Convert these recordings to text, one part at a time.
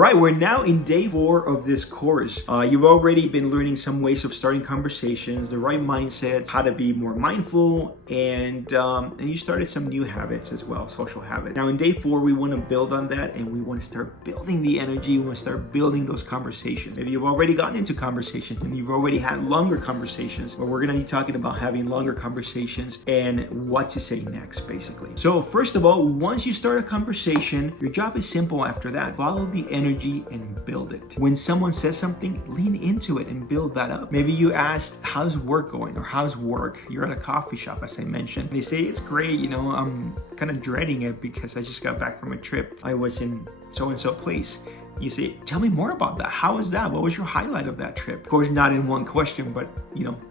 right, we're now in day 4 of this course. You've already been learning some ways of starting conversations, the right mindsets, how to be more mindful, and you started some new habits as well, social habits. Now in day 4, we want to build on that, and we want to start building the energy. We want to start building those conversations. Maybe you've already gotten into conversations and you've already had longer conversations, but we're going to be talking about having longer conversations and what to say next, basically. So first of all, once you start a conversation, your job is simple after that. Follow the energy and build it. When someone says something, lean into it and build that up. Maybe you asked, how's work going? Or how's work? You're at a coffee shop, as I mentioned. They say, it's great, I'm kind of dreading it because I just got back from a trip. I was in so-and-so place. You say, tell me more about that. How was that? What was your highlight of that trip? Of course, not in one question, but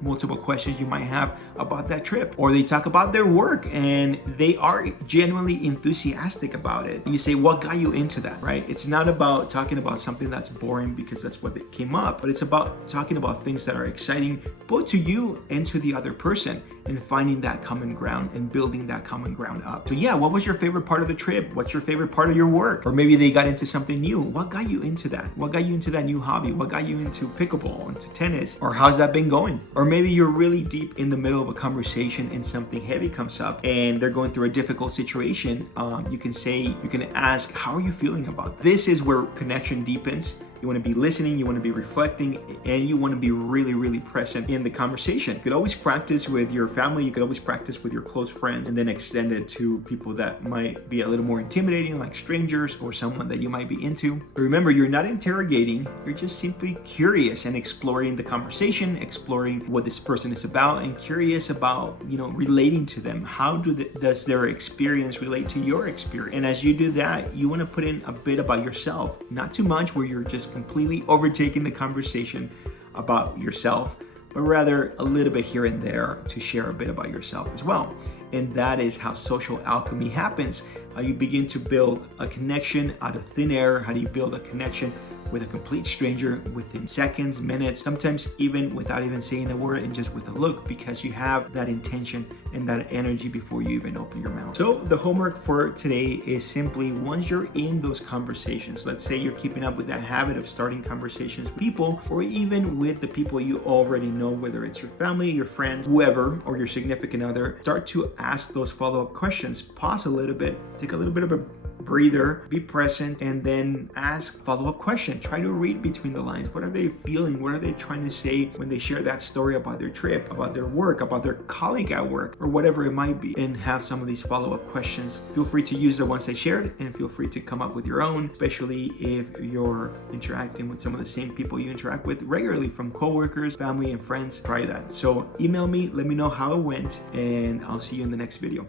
multiple questions you might have about that trip. Or they talk about their work and they are genuinely enthusiastic about it. And you say, what got you into that, right? It's not about talking about something that's boring because that's what it came up, but it's about talking about things that are exciting both to you and to the other person, and finding that common ground and building that common ground up. So yeah, what was your favorite part of the trip? What's your favorite part of your work? Or maybe they got into something new. What got you into that? What got you into that new hobby? What got you into pickleball, into tennis? Or how's that been going? Or maybe you're really deep in the middle of a conversation and something heavy comes up and they're going through a difficult situation. You can ask, how are you feeling about that? This is where connection deepens. You want to be listening, you want to be reflecting, and you want to be really, really present in the conversation. You could always practice with your family, you could always practice with your close friends, and then extend it to people that might be a little more intimidating, like strangers or someone that you might be into. But remember, you're not interrogating, you're just simply curious and exploring the conversation, exploring what this person is about, and curious about, relating to them. How does their experience relate to your experience? And as you do that, you want to put in a bit about yourself, not too much where you're just completely overtaking the conversation about yourself, but rather a little bit here and there to share a bit about yourself as well. And that is how social alchemy happens. How you begin to build a connection out of thin air. How do you build a connection with a complete stranger within seconds, minutes, sometimes even without even saying a word, and just with a look, because you have that intention and that energy before you even open your mouth. So the homework for today is simply, once you're in those conversations, let's say you're keeping up with that habit of starting conversations with people, or even with the people you already know, whether it's your family, your friends, whoever, or your significant other, start to ask those follow-up questions. Pause a little bit, take a little bit of a breather, be present, and then ask follow-up questions. Try to read between the lines. What are they feeling? What are they trying to say when they share that story about their trip, about their work, about their colleague at work, or whatever it might be? And have some of these follow-up questions. Feel free to use the ones I shared, and feel free to come up with your own, especially if you're interacting with some of the same people you interact with regularly, from coworkers, family, and friends. Try that. So email me, let me know how it went, and I'll see you in the next video.